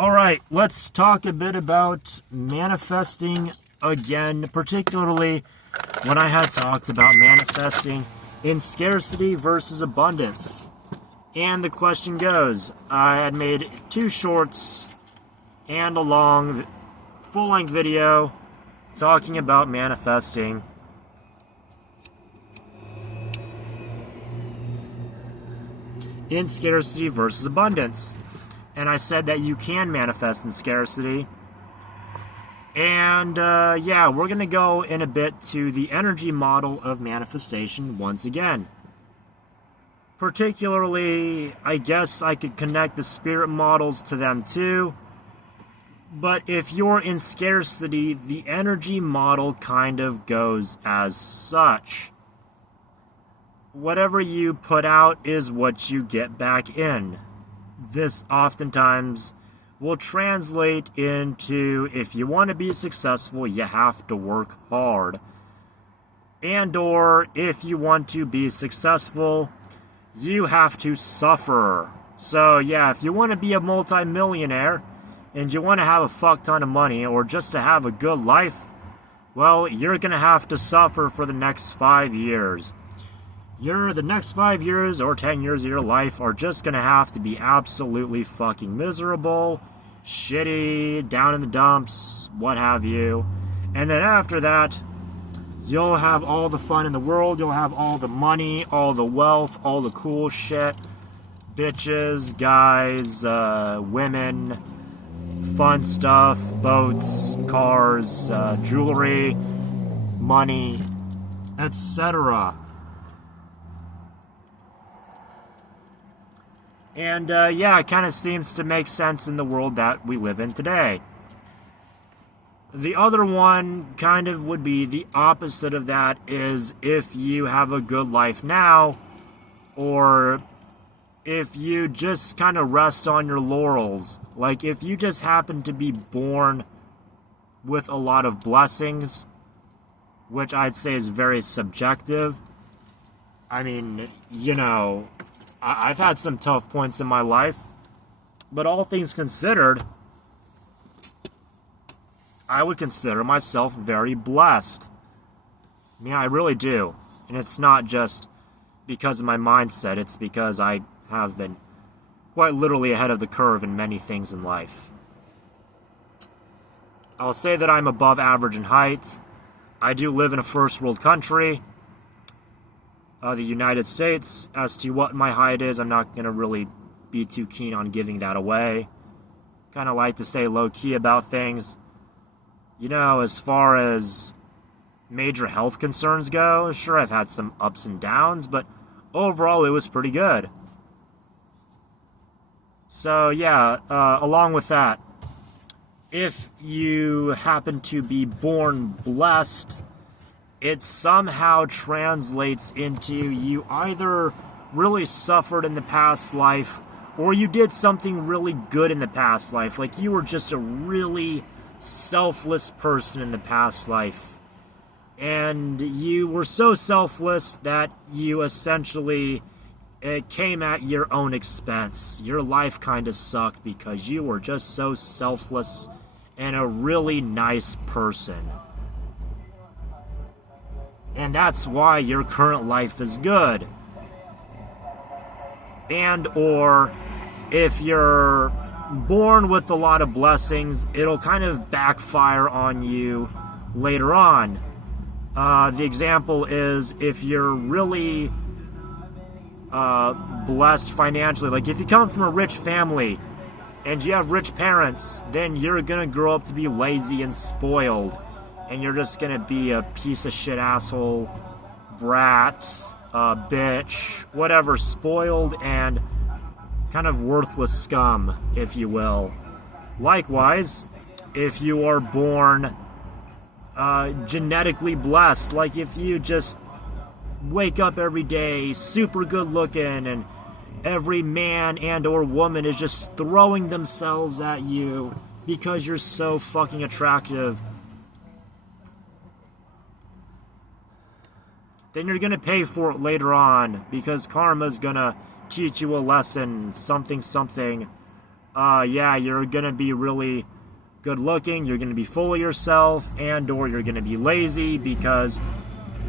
All right, let's talk a bit about manifesting again, particularly when I had talked about manifesting in scarcity versus abundance. And the question goes, I had made 2 shorts and a long full-length video talking about manifesting in scarcity versus abundance. And I said that you can manifest in scarcity. And yeah, we're going to go in a bit to the energy model of manifestation once again. Particularly, I guess I could connect the spirit models to them too. But if you're in scarcity, the energy model kind of goes as such. Whatever you put out is what you get back in. This oftentimes will translate into, if you want to be successful, you have to work hard. And or if you want to be successful, you have to suffer. So yeah, if you want to be a multi-millionaire and you want to have a fuck ton of money or just to have a good life, well, you're going to have to suffer for the next 5 years. The next 5 years or 10 years of your life are just going to have to be absolutely fucking miserable, shitty, down in the dumps, what have you. And then after that, you'll have all the fun in the world, you'll have all the money, all the wealth, all the cool shit, bitches, guys, women, fun stuff, boats, cars, jewelry, money, etc. And yeah, it kind of seems to make sense in the world that we live in today. The other one kind of would be the opposite of that, is if you have a good life now, or if you just kind of rest on your laurels. Like if you just happen to be born with a lot of blessings, which I'd say is very subjective. I mean, you know, I've had some tough points in my life, but all things considered, I would consider myself very blessed. I mean, I really do. And it's not just because of my mindset, it's because I have been quite literally ahead of the curve in many things in life. I'll say that I'm above average in height. I do live in a first world country, the United States. As to what my height is, I'm not going to really be too keen on giving that away. Kind of like to stay low-key about things. You know, as far as major health concerns go, sure, I've had some ups and downs, but overall it was pretty good. So yeah, along with that, if you happen to be born blessed, it somehow translates into you either really suffered in the past life or you did something really good in the past life. Like you were just a really selfless person in the past life. And you were so selfless that you essentially came at your own expense. Your life kind of sucked because you were just so selfless and a really nice person. And that's why your current life is good. And or if you're born with a lot of blessings, it'll kind of backfire on you later on. The example is if you're really blessed financially, like if you come from a rich family and you have rich parents, then you're gonna grow up to be lazy and spoiled. And you're just going to be a piece of shit asshole, brat, bitch, whatever, spoiled and kind of worthless scum, if you will. Likewise, if you are born genetically blessed, like if you just wake up every day super good looking and every man and or woman is just throwing themselves at you because you're so fucking attractive, then you're going to pay for it later on because karma's going to teach you a lesson, something, yeah, you're gonna be really good looking, you're gonna be full of yourself, and or you're gonna be lazy because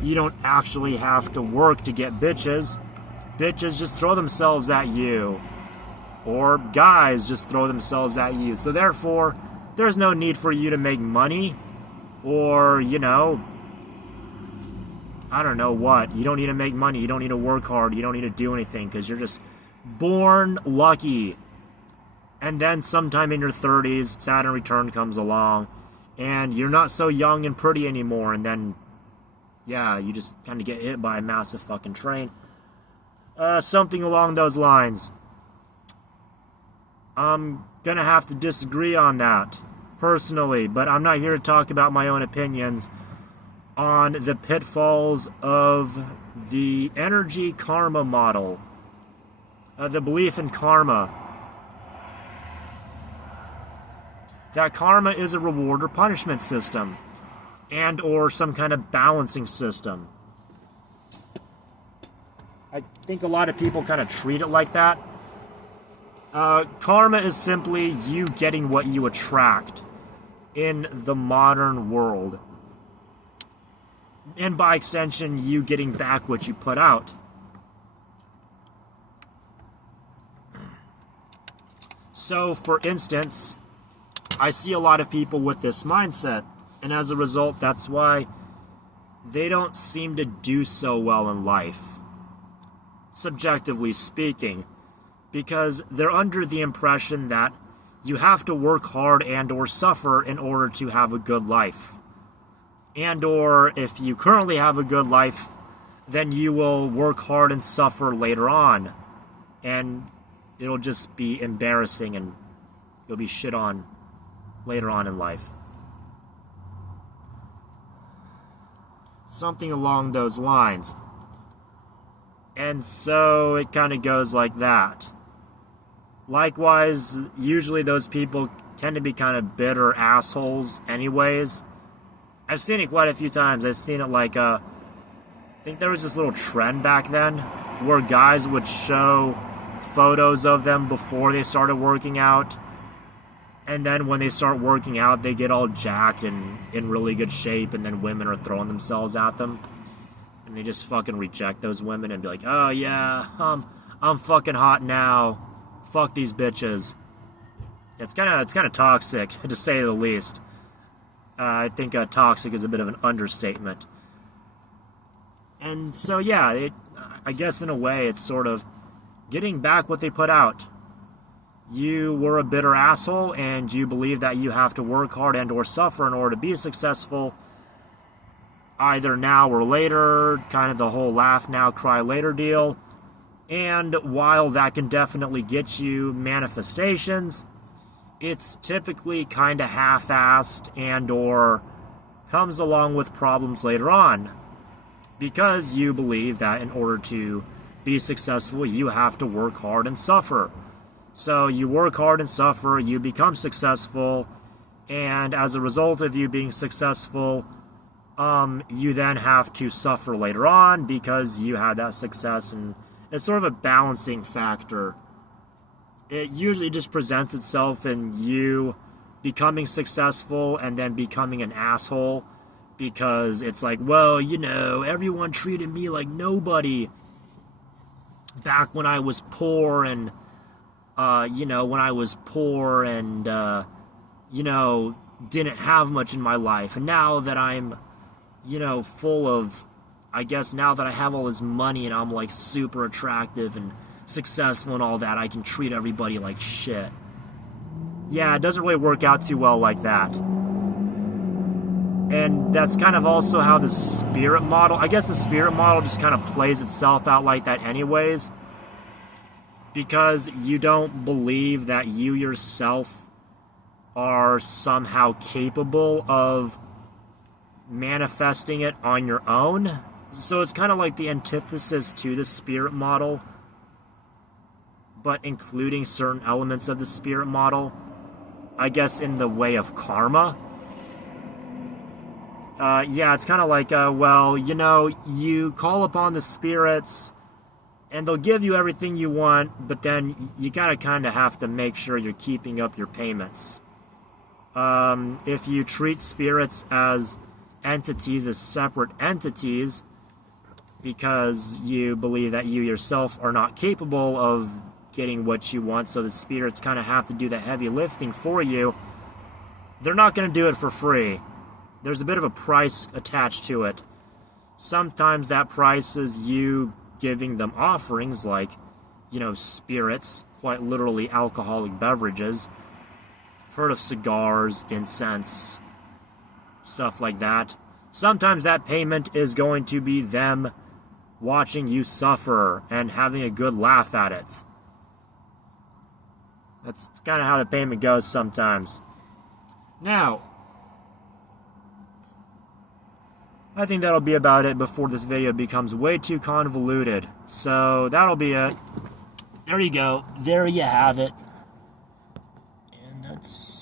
you don't actually have to work to get bitches. Bitches just throw themselves at you. Or guys just throw themselves at you. So therefore, there's no need for you to make money. Or, you know, I don't know what. You don't need to make money. You don't need to work hard. You don't need to do anything because you're just born lucky. And then sometime in your 30s, Saturn return comes along. And you're not so young and pretty anymore. And then, yeah, you just kind of get hit by a massive fucking train. Something along those lines. I'm gonna have to disagree on that, personally, but I'm not here to talk about my own opinions on the pitfalls of the energy karma model, the belief in karma. That karma is a reward or punishment system, and or some kind of balancing system. I think a lot of people kind of treat it like that. Karma is simply you getting what you attract in the modern world. And by extension, you getting back what you put out. So, for instance, I see a lot of people with this mindset. And as a result, that's why they don't seem to do so well in life. Subjectively speaking. Because they're under the impression that you have to work hard and or suffer in order to have a good life. And or if you currently have a good life, then you will work hard and suffer later on. And it'll just be embarrassing and you'll be shit on later on in life. Something along those lines. And so it kind of goes like that. Likewise, usually those people tend to be kind of bitter assholes anyways. I've seen it quite a few times. I've seen it like, I think there was this little trend back then where guys would show photos of them before they started working out. And then when they start working out, they get all jacked and in really good shape, and then women are throwing themselves at them. And they just fucking reject those women and be like, oh yeah, I'm fucking hot now. Fuck these bitches. It's kind of toxic, to say the least. I think toxic is a bit of an understatement. And so, yeah, I guess in a way it's sort of getting back what they put out. You were a bitter asshole, and you believe that you have to work hard and or suffer in order to be successful, either now or later, kind of the whole laugh now, cry later deal. And while that can definitely get you manifestations, it's typically kind of half-assed and or comes along with problems later on. Because you believe that in order to be successful, you have to work hard and suffer. So you work hard and suffer, you become successful, and as a result of you being successful, you then have to suffer later on because you had that success, and it's sort of a balancing factor. It usually just presents itself in you becoming successful and then becoming an asshole because it's like, well, you know, everyone treated me like nobody back when I was poor and, when I was poor and, didn't have much in my life. And now that I'm, full of, I guess now that I have all this money and I'm like super attractive and successful and all that, I can treat everybody like shit. Yeah, it doesn't really work out too well like that. And that's kind of also how the spirit model, I guess the spirit model just kind of plays itself out like that anyways. Because you don't believe that you yourself are somehow capable of manifesting it on your own. So it's kind of like the antithesis to the spirit model, but including certain elements of the spirit model, I guess in the way of karma. It's kind of like, you call upon the spirits And they'll give you everything you want, but then you gotta kind of have to make sure you're keeping up your payments. If you treat spirits as entities, as separate entities, because you believe that you yourself are not capable of getting what you want, so the spirits kind of have to do the heavy lifting for you, they're not going to do it for free. There's a bit of a price attached to it. Sometimes that price is you giving them offerings like, spirits, quite literally alcoholic beverages. I've heard of cigars, incense, stuff like that. Sometimes that payment is going to be them watching you suffer and having a good laugh at it. That's kind of how the payment goes sometimes. Now, I think that'll be about it before this video becomes way too convoluted. So, that'll be it. There you go. There you have it. And that's